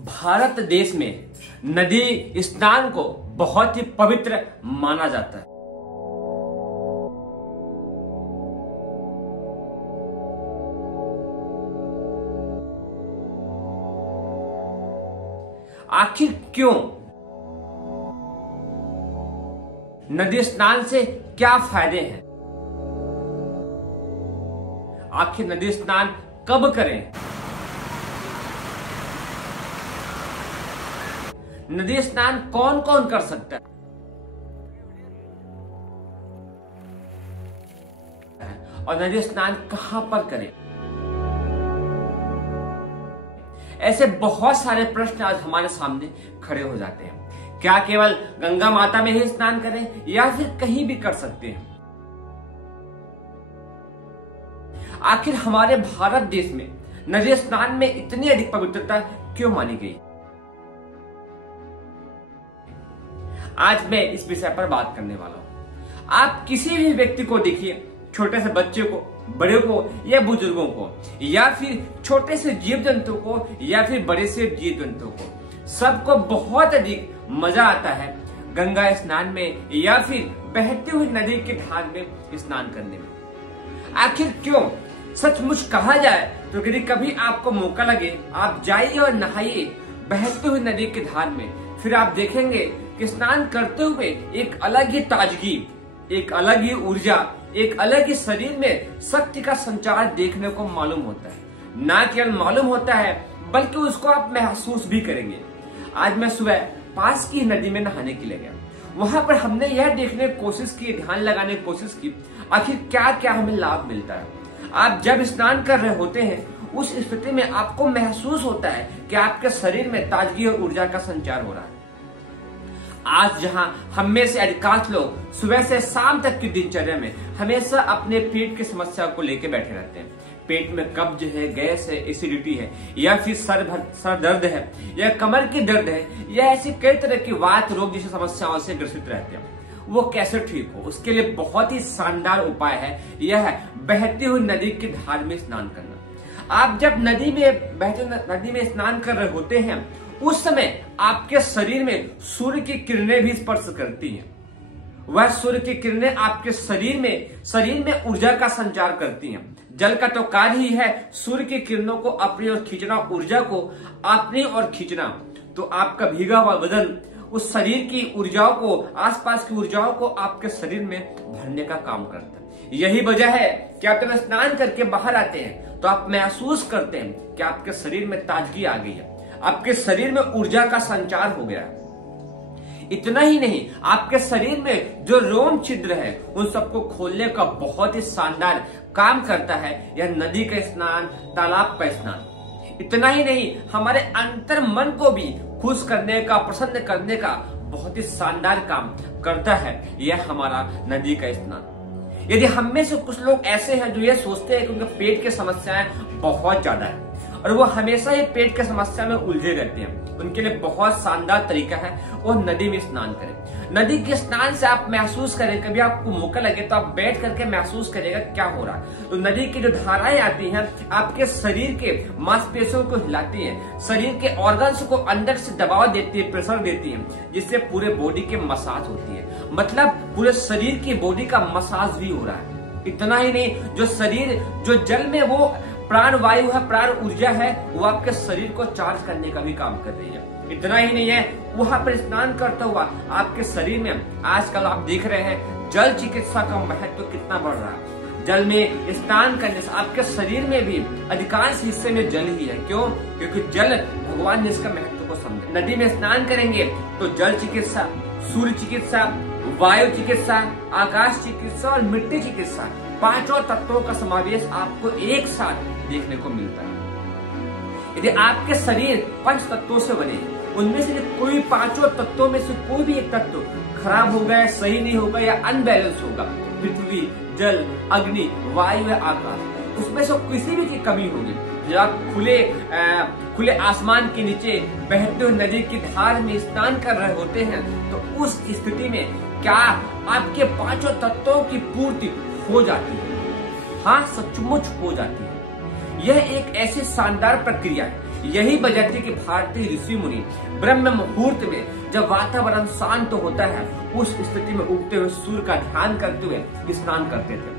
भारत देश में नदी स्नान को बहुत ही पवित्र माना जाता है। आखिर क्यों? नदी स्नान से क्या फायदे हैं? आखिर नदी स्नान कब करें? नदी स्नान कौन कौन कर सकता है और नदी स्नान कहां पर करें? ऐसे बहुत सारे प्रश्न आज हमारे सामने खड़े हो जाते हैं। क्या केवल गंगा माता में ही स्नान करें या फिर कहीं भी कर सकते हैं? आखिर हमारे भारत देश में नदी स्नान में इतनी अधिक पवित्रता क्यों मानी गई? आज मैं इस विषय पर बात करने वाला हूं। आप किसी भी व्यक्ति को देखिए, छोटे से बच्चे को, बड़े को या बुजुर्गों को, या फिर छोटे से जीव जंतु को या फिर बड़े से जीव जंतु को, सबको बहुत अधिक मजा आता है गंगा स्नान में या फिर बहती हुई नदी की धार में स्नान करने में। आखिर क्यों? सचमुच कहा जाए तो यदि कभी आपको मौका लगे, आप जाइए और नहाइए बहती हुई नदी की धार में, फिर आप देखेंगे कि स्नान करते हुए एक अलग ही ताजगी, एक अलग ही ऊर्जा, एक अलग ही शरीर में शक्ति का संचार देखने को मालूम होता है। ना केवल मालूम होता है बल्कि उसको आप महसूस भी करेंगे। आज मैं सुबह पास की नदी में नहाने के लिए गया। वहां पर हमने यह देखने की कोशिश की, ध्यान लगाने की कोशिश की, आखिर क्या क्या हमें लाभ मिलता है। आप जब स्नान कर रहे होते हैं उस स्थिति में आपको महसूस होता है कि आपके शरीर में ताजगी और ऊर्जा का संचार हो रहा है। आज जहां हम में से अधिकांश लोग सुबह से शाम तक की दिनचर्या में हमेशा अपने पेट की समस्या को लेकर बैठे रहते हैं। पेट में कब्ज है, गैस है, एसिडिटी है, या फिर सर दर्द है, या कमर की दर्द है, या ऐसी कई तरह की वात रोग जैसी समस्याओं से ग्रसित रहते हैं। वो कैसे ठीक हो, उसके लिए बहुत ही शानदार उपाय है, यह है बहती हुई नदी की धार में स्नान करना। आप जब नदी में स्नान कर रहे होते हैं उस समय आपके शरीर में सूर्य की किरणें भी स्पर्श करती हैं। वह सूर्य की किरणें आपके शरीर में ऊर्जा का संचार करती हैं। जल का तो कार्य ही है सूर्य की किरणों को अपनी ओर खींचना, ऊर्जा को अपनी ओर खींचना। तो आपका भीगा हुआ बदन उस शरीर की ऊर्जाओं को, आसपास की ऊर्जाओं को आपके शरीर में भरने का काम करता है। यही वजह है कि आप जब स्नान करके बाहर आते हैं तो आप महसूस करते हैं कि आपके शरीर में ताजगी आ गई है, आपके शरीर में ऊर्जा का संचार हो गया है। इतना ही नहीं, आपके शरीर में जो रोम छिद्र है उन सबको खोलने का बहुत ही शानदार काम करता है यह नदी का स्नान, तालाब का स्नान। इतना ही नहीं, हमारे अंतर मन को भी खुश करने का, प्रसन्न करने का बहुत ही शानदार काम करता है यह हमारा नदी का स्नान। यदि हम में से कुछ लोग ऐसे हैं जो ये सोचते हैं कि उनके पेट की समस्याएं बहुत ज्यादा है और वो हमेशा ही पेट की समस्या में उलझे रहते हैं, उनके लिए बहुत शानदार तरीका है वो नदी में स्नान करें। नदी के स्नान से आप महसूस करें, कभी आपको मौका लगे तो आप बैठ करके महसूस करेगा क्या हो रहा है। तो नदी की जो धाराएं आती हैं आपके शरीर के मांसपेशियों को हिलाती हैं, शरीर के ऑर्गन्स को अंदर से दबाव देती है, प्रेशर देती है, जिससे पूरे बॉडी के मसाज होती है। मतलब पूरे शरीर की बॉडी का मसाज भी हो रहा है। इतना ही नहीं, जो जल में वो प्राण वायु है, प्राण ऊर्जा है, वो आपके शरीर को चार्ज करने का भी काम कर रही है। इतना ही नहीं है, वहां पर स्नान करता हुआ आपके शरीर में आजकल आप देख रहे हैं जल चिकित्सा का महत्व कितना बढ़ रहा है। जल में स्नान करने से आपके शरीर में भी अधिकांश हिस्से में जल ही है। क्यों? क्योंकि जल, भगवान ने इसका महत्व को समझा। नदी में स्नान करेंगे तो जल चिकित्सा, सूर्य चिकित्सा, वायु चिकित्सा, आकाश चिकित्सा और मिट्टी चिकित्सा, पांचों तत्वों का समावेश आपको एक साथ देखने को मिलता है। यदि आपके शरीर पंच तत्वों से बने, उनमें से कोई पांचों तत्वों में से कोई भी एक तत्व खराब हो गया, सही नहीं होगा या अनबैलेंस होगा, पृथ्वी, जल, अग्नि, वायु या आकाश, उसमें से किसी भी की कमी होगी। जब आप खुले आसमान के नीचे बहते हुए नदी की धार में स्नान कर रहे होते हैं तो उस स्थिति में क्या आपके पांचों तत्वों की पूर्ति हो जाती है? हाँ, सचमुच हो जाती है। यह एक ऐसी शानदार प्रक्रिया है यही वजह थी कि भारतीय ऋषि मुनि ब्रह्म मुहूर्त में जब वातावरण शांत होता है उस स्थिति में उगते हुए सूर्य का ध्यान करते हुए स्नान करते थे।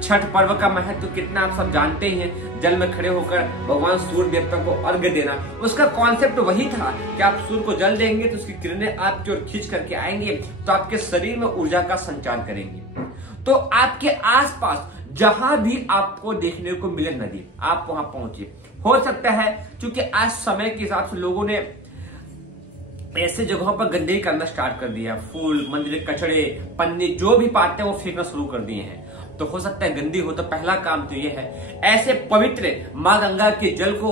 छठ पर्व का महत्व कितना आप सब जानते ही हैं। जल में खड़े होकर भगवान सूर्य देवता को अर्घ्य देना, उसका कॉन्सेप्ट वही था कि आप सूर्य को जल देंगे तो उसकी किरणें आपकी ओर खींच करके आएंगे तो आपके शरीर में ऊर्जा का संचार करेंगे। तो आपके आसपास जहां भी आपको देखने को मिले नदी, आप वहां पहुंचे। हो सकता है क्योंकि आज समय के हिसाब से लोगों ने ऐसे जगहों पर गंदगी करना स्टार्ट कर दिया, फूल, मंदिर, कचड़े, पन्नी जो भी पाते हैं वो फेंकना शुरू कर दिए हैं। तो हो सकता है गंदी हो, तो पहला काम तो ये है ऐसे पवित्र माँ गंगा के जल को,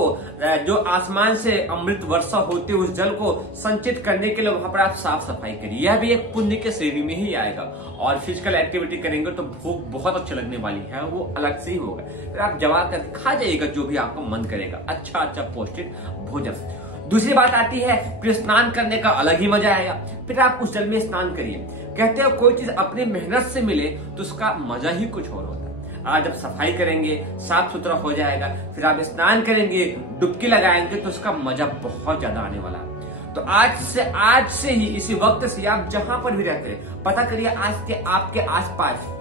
जो आसमान से अमृत वर्षा होते उस जल को संचित करने के लिए वहां पर आप साफ सफाई करिए। यह भी एक पुण्य के श्रेणी में ही आएगा। और फिजिकल एक्टिविटी करेंगे तो भूख बहुत अच्छी लगने वाली है, वो अलग से ही होगा। फिर आप जमा कर खा जाइएगा जो भी आपको मन करेगा, अच्छा पौष्टिक भोजन। दूसरी बात आती है फिर स्नान करने का अलग ही मजा आएगा। फिर आप उस जल में स्नान करिए। कहते हैं कोई चीज अपनी मेहनत से मिले तो उसका मजा ही कुछ और होता है। आज जब सफाई करेंगे, साफ सुथरा हो जाएगा, फिर आप स्नान करेंगे, डुबकी लगाएंगे तो उसका मजा बहुत ज्यादा आने वाला है। तो आज से ही इसी वक्त से आप जहां पर भी रहते हैं पता करिए आज के आपके आसपास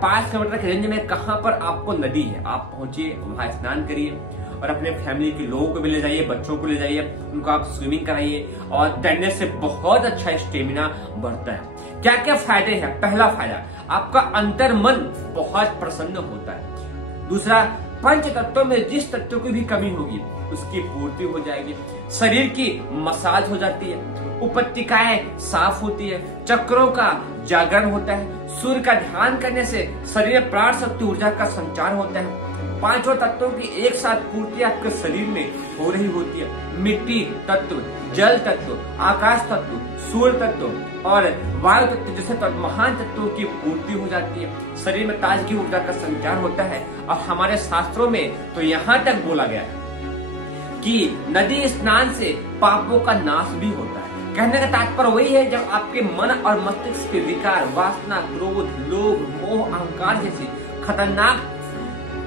5 किलोमीटर के रेंज में कहां पर आपको नदी है। आप पहुंचिए, वहां स्नान करिए और अपने फैमिली के लोगों को भी ले जाइए, बच्चों को ले जाइए, उनको आप स्विमिंग कराइए। और तैरने से बहुत अच्छा स्टेमिना बढ़ता है। क्या क्या फायदे हैं? पहला फायदा, आपका अंतर मन बहुत प्रसन्न होता है। दूसरा, पंच तत्वों में जिस तत्व की भी कमी होगी उसकी पूर्ति हो जाएगी। शरीर की मसाज हो जाती है, उपत्तिकाएं साफ होती है, चक्रों का जागरण होता है। सूर्य का ध्यान करने से शरीर में प्राण शक्ति ऊर्जा का संचार होता है। 5 तत्वों की एक साथ पूर्ति आपके शरीर में हो रही होती है। मिट्टी तत्व, जल तत्व, आकाश तत्व, सूर्य तत्व और वायु तत्व जैसे महान तत्वों की पूर्ति हो जाती है। शरीर में ताजगी ऊर्जा का संचार होता है। और हमारे शास्त्रों में तो यहाँ तक बोला गया है कि नदी स्नान से पापों का नाश भी होता है। कहने का तात्पर्य वही है, जब आपके मन और मस्तिष्क के विकार, वासना, क्रोध, लोभ, मोह, अहंकार जैसी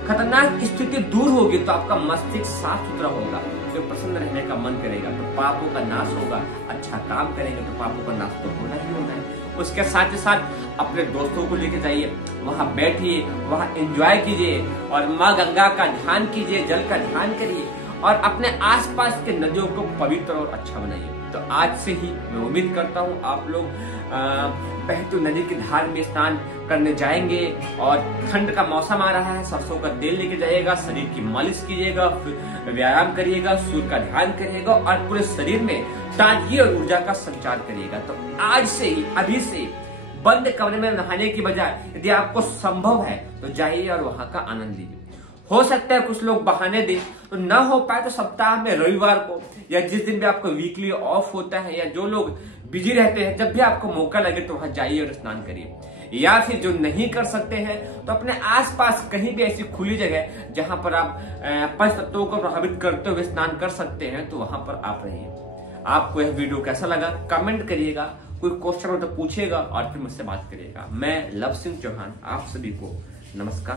खतरनाक स्थिति दूर होगी तो आपका मस्तिष्क साफ सुथरा होगा, तो प्रसन्न रहने का मन करेगा, तो पापों का नाश होगा। अच्छा काम करेंगे तो पापों का नाश तो होना ही होना है। उसके साथ ही साथ अपने दोस्तों को लेके जाइए, वहां बैठिए, वहां एंजॉय कीजिए और माँ गंगा का ध्यान कीजिए, जल का ध्यान करिए और अपने आसपास के नदियों को पवित्र और अच्छा बनाइए। तो आज से ही मैं उम्मीद करता हूँ आप लोग बहती नदी की धार में स्नान करने जाएंगे। और ठंड का मौसम आ रहा है, सरसों का तेल लेके जाइएगा, शरीर की मालिश कीजिएगा, फिर व्यायाम करिएगा, सूर्य का ध्यान करिएगा और पूरे शरीर में ताजगी और ऊर्जा का संचार करिएगा। तो आज से ही, अभी से बंद कमरे में नहाने की बजाय यदि आपको संभव है तो जाइए और वहां का आनंद लीजिए। हो सकता है कुछ लोग बहाने दें, तो ना हो पाए तो सप्ताह में रविवार को या जिस दिन भी आपको वीकली ऑफ होता है या जो लोग बिजी रहते हैं, जब भी आपको मौका लगे तो वहां जाइए और स्नान करिए। या फिर जो नहीं कर सकते हैं तो अपने आसपास कहीं भी ऐसी खुली जगह जहां पर आप पंच तत्वों को प्रभावित करते हुए स्नान कर सकते हैं तो वहां पर आप रहिए। आपको यह वीडियो कैसा लगा कमेंट करिएगा, कोई क्वेश्चन हो तो पूछिएगा और फिर मुझसे बात करिएगा। मैं लव सिंह चौहान, आप सभी को नमस्कार।